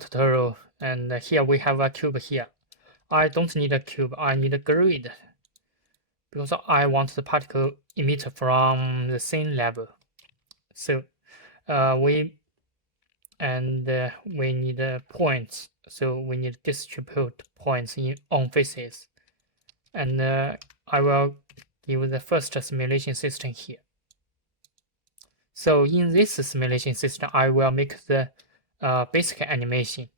tutorial, and here we have a cube here. I don't need a cube, I need a grid, because I want the particle emit from the same level. So we need points, so we need to distribute points on faces. And I will give the first simulation system here. So in this simulation system, I will make the basic animation.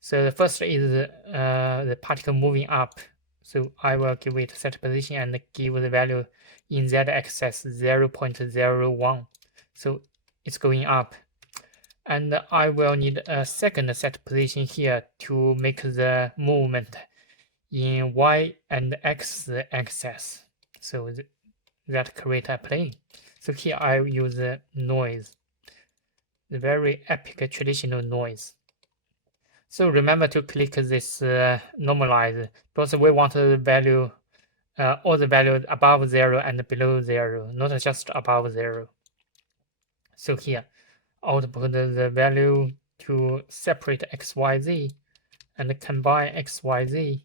So the first is the particle moving up. So I will give it set position and give the value in z-axis 0.01. So it's going up. And I will need a second set position here to make the movement in y and x axis. So that create a plane. So here I use noise, the very epic traditional noise. So remember to click this normalize, because we want the value, all the values above 0 and below 0, not just above 0. So here, output the value to separate XYZ and combine XYZ.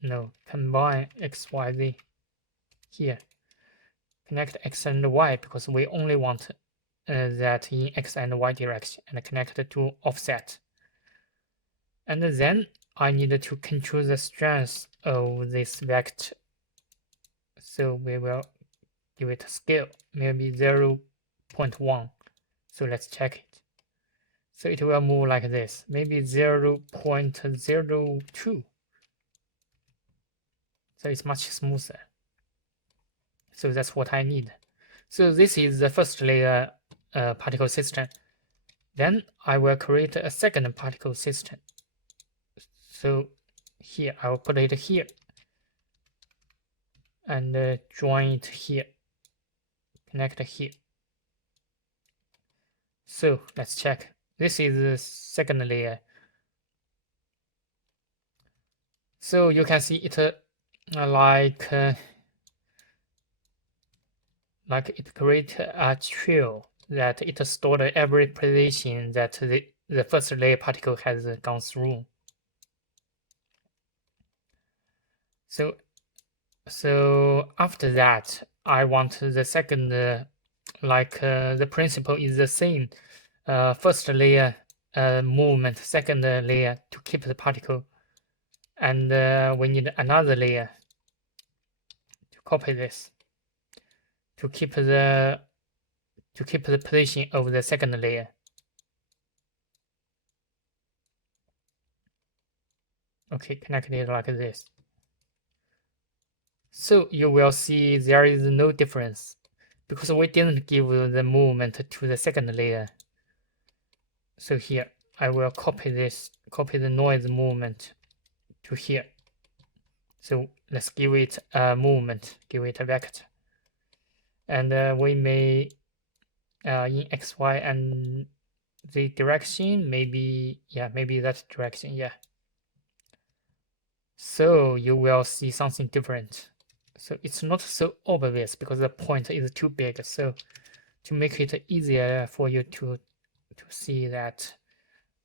No, combine XYZ here. Connect X and Y because we only want that in X and Y direction, and connect to offset. And then I need to control the strength of this vector. So we will give it a scale, maybe 0.1. So let's check it. So it will move like this, maybe 0.02. So it's much smoother. So that's what I need. So this is the first layer particle system. Then I will create a second particle system. So here I will put it here and join it here, connect here. So let's check. This is the second layer. So you can see it like it creates a trail that it stored every position that the first layer particle has gone through. So after that, I want the second, the principle is the same. First layer movement, second layer to keep the particle, and we need another layer to copy this to keep the position of the second layer. Okay, connect it like this. So you will see there is no difference because we didn't give the movement to the second layer. So here I will copy the noise movement to here. So let's give it a movement, give it a vector. And we may in X, Y, and the direction, maybe that direction, yeah. So you will see something different. So it's not so obvious because the point is too big. So to make it easier for you to see that,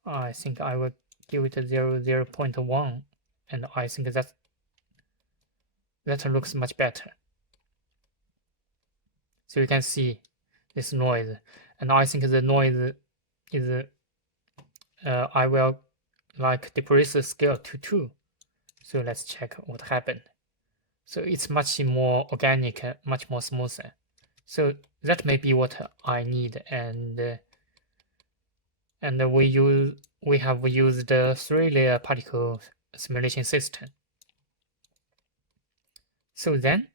I think I will give it a 0.1, and I think that looks much better. So you can see this noise, and I think the noise is I will decrease the scale to 2. So let's check what happened. So it's much more organic, much more smoother. So that may be what I need, and we have used the 3-layer particle simulation system. So then,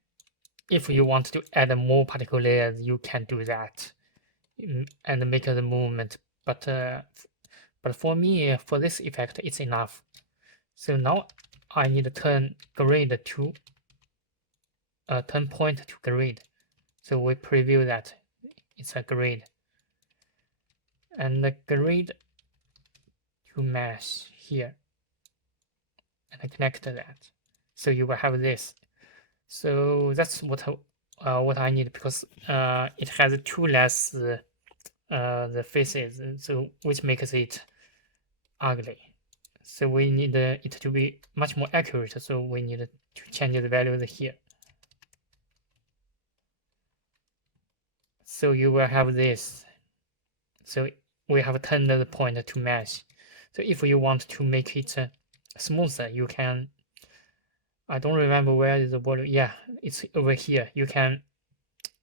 if you want to add more particle layers, you can do that and make the movement. But for me, for this effect, it's enough. So now I need to turn grid to turn point to grid. So we preview that it's a grid, and the grid to mesh here, and I connect that. So you will have this. So that's what I need, because it has 2 less the faces, so which makes it ugly. So we need it to be much more accurate. So we need to change the values here. So you will have this. So we have turned the point to mesh. So if you want to make it smoother, you can. I don't remember where is the volume. Yeah, it's over here. You can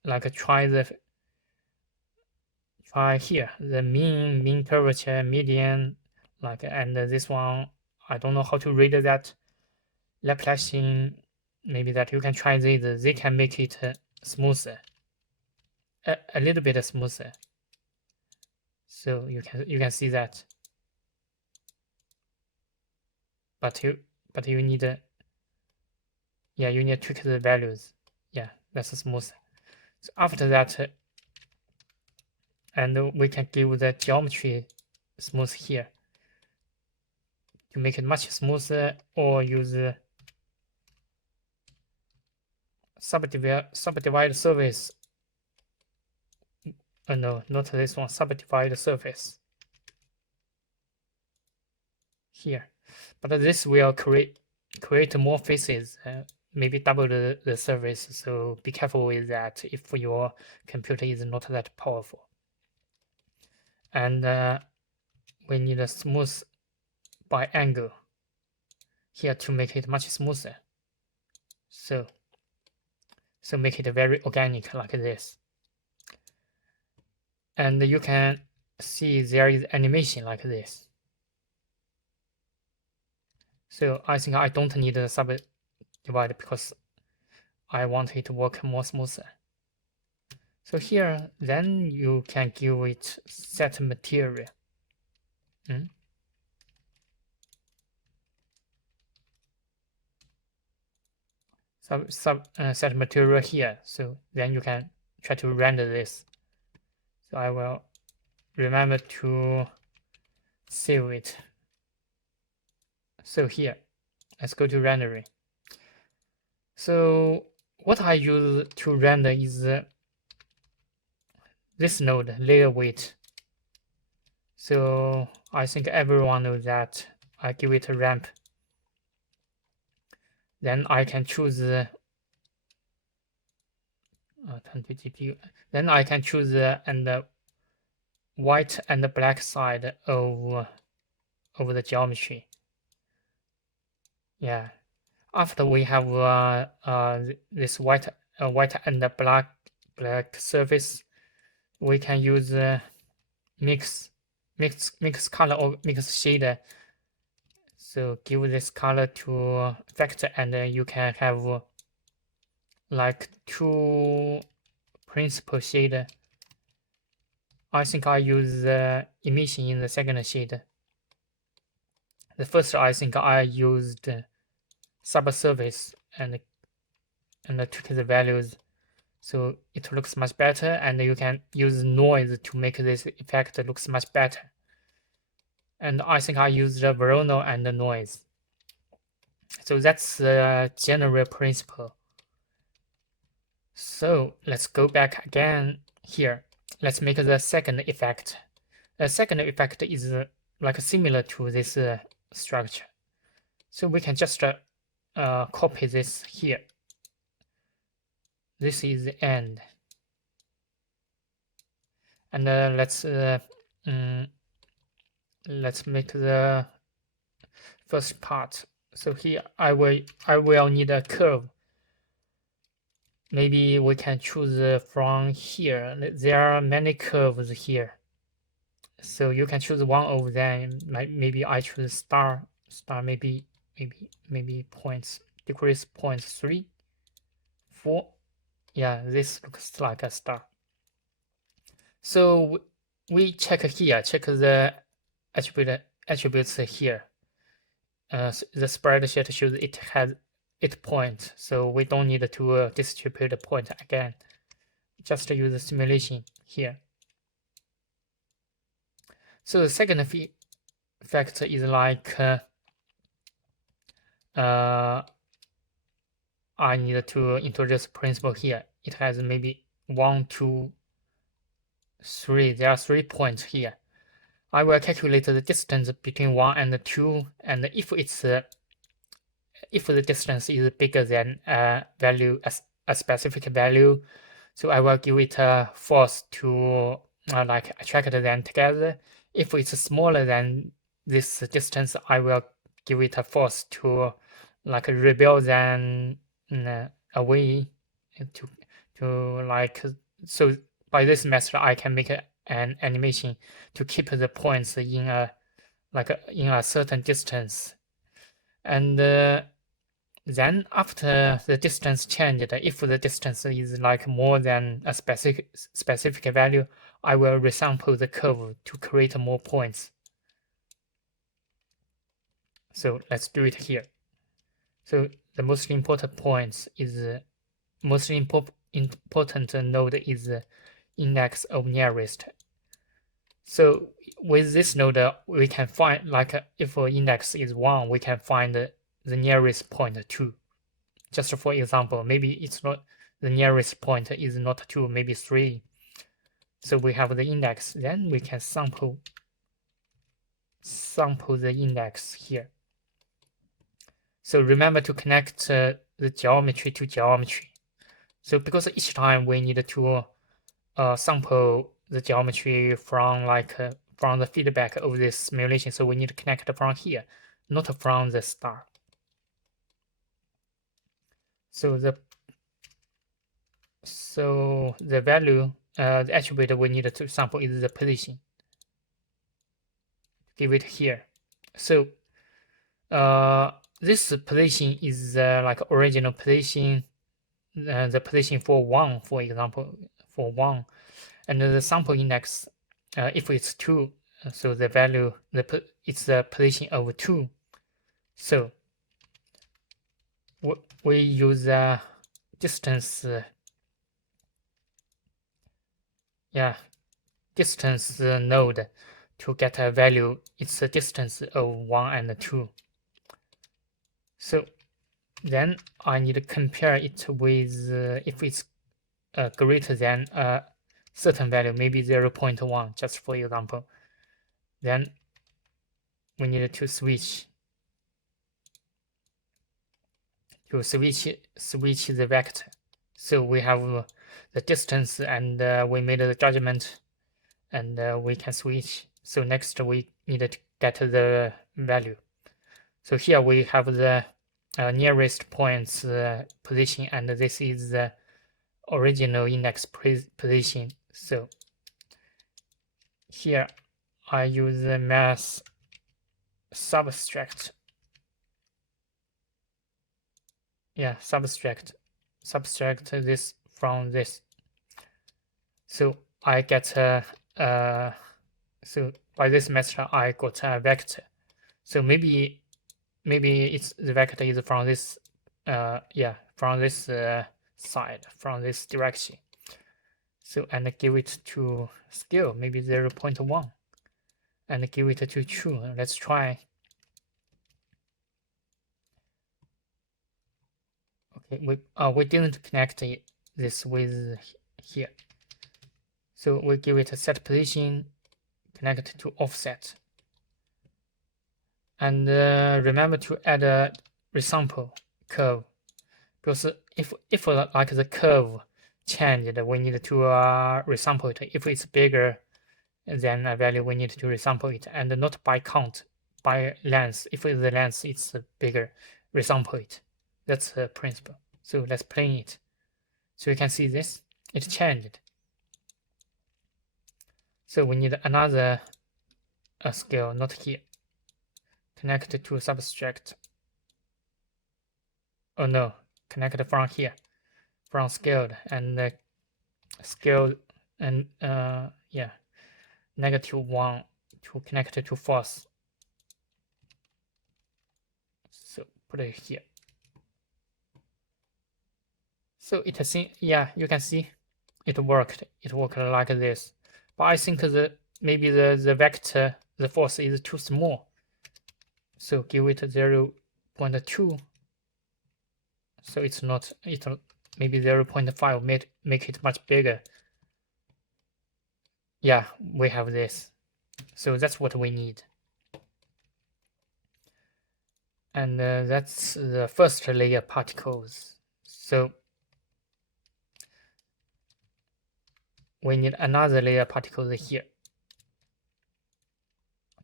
like try here the mean curvature, median, like, and this one I don't know how to read that. Laplacian, maybe that you can try this. They can make it smoother, a little bit smoother. So you can see that. But you need you need to tweak the values. Yeah, that's smooth. So after that, and we can give the geometry smooth here to make it much smoother, or use subdivide surface. No, not this one. Subdivide surface here, but this will create more faces. Maybe double the surface. So be careful with that if your computer is not that powerful. And we need a smooth by angle here to make it much smoother. So make it very organic like this. And you can see there is animation like this. So I think I don't need a subdivide because I want it to work more smoother. So here, then you can give it set material. Set material here. So then you can try to render this. So I will remember to save it. So here, let's go to rendering. So what I use to render is this node, layer weight. So I think everyone knows that. I give it a ramp. Then I can choose 10 GPU. Then I can choose and white and black side of the geometry. Yeah. After we have this white and black surface, we can use mix color or mix shader. So give this color to vector, and you can have like two principal shader. I think I use emission in the second shader. The first, I think I used subsurface and took the values, so it looks much better, and you can use noise to make this effect looks much better. And I think I used the Verono and the noise. So that's the general principle. So let's go back again here. Let's make the second effect. The second effect is like similar to this structure. So we can just copy this here. This is the end. And let's make the first part. So here I will need a curve. Maybe we can choose from here. There are many curves here. So you can choose one of them. Maybe I choose star maybe points, decrease 0.3, 4. Yeah, this looks like a star. So we check here, check the attributes here. The spreadsheet shows it has 8 points, so we don't need to distribute the point again. Just use the simulation here. So the second effect is like I need to introduce principle here. It has maybe 1, 2, 3. There are 3 points here. I will calculate the distance between 1 and 2, and if the distance is bigger than a specific value, so I will give it a force to like attract them together. If it's smaller than this distance, I will give it a force to like rebel them away to like, so by this method I can make an animation to keep the points in a in a certain distance. And then after the distance changed, if the distance is like more than a specific value, I will resample the curve to create more points. So let's do it here. So the most important points is most important node is index of nearest. So with this node, we can find, like if index is 1, we can find the nearest point 2. Just for example, maybe it's not, the nearest point is not 2, maybe 3. So we have the index, then we can sample the index here. So remember to connect the geometry to geometry. So because each time we need to sample the geometry from from the feedback of this simulation, so we need to connect from here, not from the start. So the value, the attribute we need to sample is the position. Give it here. So this position is like original position, the position for 1, for example, for 1, and the sample index, if it's 2, so the value, it's the position of 2. So we use the distance, distance node to get a value. It's the distance of 1 and 2. So then I need to compare it with if it's greater than a certain value, maybe 0.1, just for example. Then we need to switch the vector. So we have the distance, and we made the judgment, and we can switch. So next we need to get the value. So here we have the nearest point's position, and this is the original index position. So here I use the math subtract. Subtract this from this. So I get so by this method I got a vector. So maybe it's the vector is from this from this side, from this direction. So and give it to scale, maybe 0.1, and give it to true. Let's try. Okay, we didn't connect this with here. So we give it a set position, connect to offset. And remember to add a resample curve, because if like the curve changed, we need to resample it. If it's bigger than a value, we need to resample it, and not by count, by length. If the length is bigger, resample it. That's the principle. So let's play it. So you can see this, it changed. So we need another scale, not here. Connect to subtract. Oh no, connect from here, from scaled, and scale, and -1 to connect to false. So put it here. So it has seen, you can see it worked. It worked like this. But I think maybe the vector, the force is too small. So give it 0.2. So it's not, maybe 0.5, make it much bigger. Yeah, we have this. So that's what we need. And that's the first layer particles. So we need another layer particles here.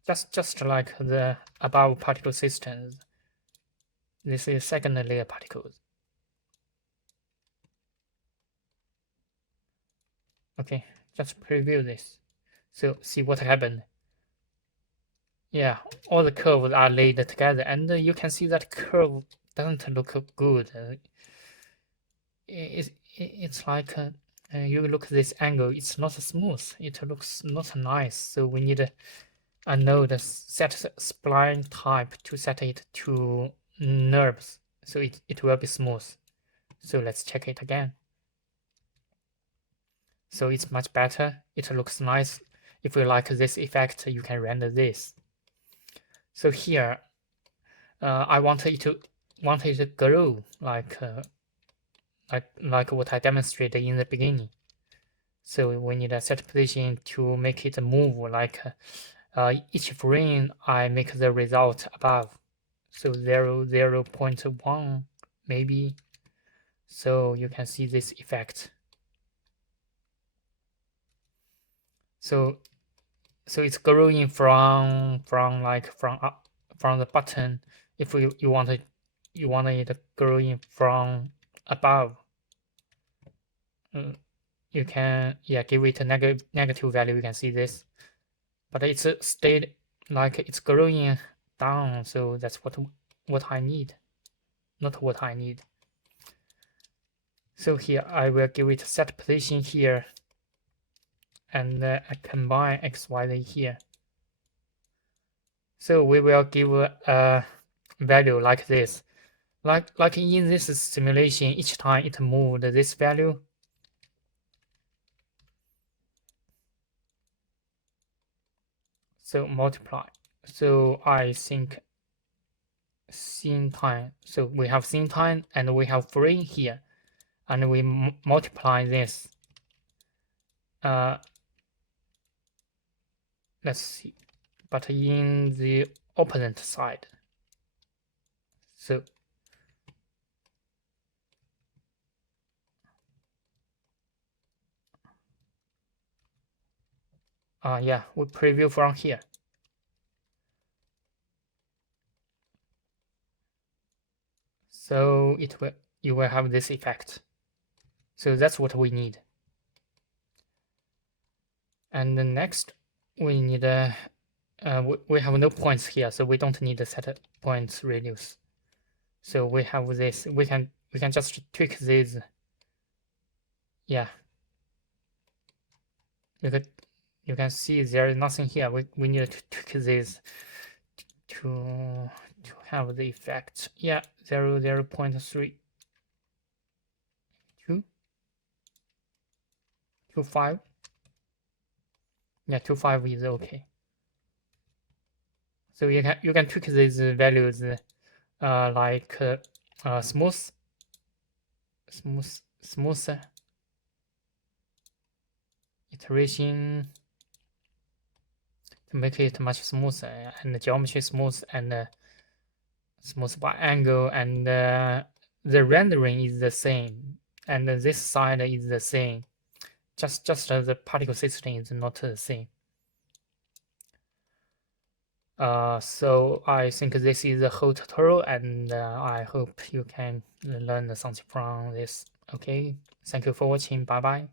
Just like the above particle systems. This is second layer particles. Okay, just preview this. So see what happened. Yeah, all the curves are laid together, and you can see that curve doesn't look good. It's like you look at this angle, it's not smooth. It looks not nice. So we need a node set spline type to set it to NURBS, so it will be smooth. So let's check it again. So it's much better. It looks nice. If you like this effect, you can render this. So here, I want it to grow like what I demonstrated in the beginning. So we need a set position to make it move like each frame. I make the result above, so 0.1 maybe. So you can see this effect. So it's growing from the button. If you want it growing from above, you can give it a negative value. You can see this, but it's stayed like it's growing down. So that's what I need, not what I need. So here I will give it a set position here, and I combine X, Y, Z here. So we will give a value like this. Like in this simulation, each time it moved this value, so multiply. So I think scene time. So we have scene time and we have frame here, and we multiply this. Let's see, but in the opposite side. So yeah, we preview from here. So you will have this effect. So that's what we need. And the next we need we have no points here, so we don't need a set points radius. So we have this. We can just tweak this. Yeah. You can see there is nothing here. We need to tweak this to have the effect. Yeah, 0.3 2.5. Yeah, 2.5 is okay. So you can tweak these values like smoother iteration to make it much smoother, and the geometry smooth and smooth by angle, and the rendering is the same, and this side is the same. Just the particle system is not the same. So I think this is the whole tutorial, and I hope you can learn something from this. Okay, thank you for watching. Bye bye.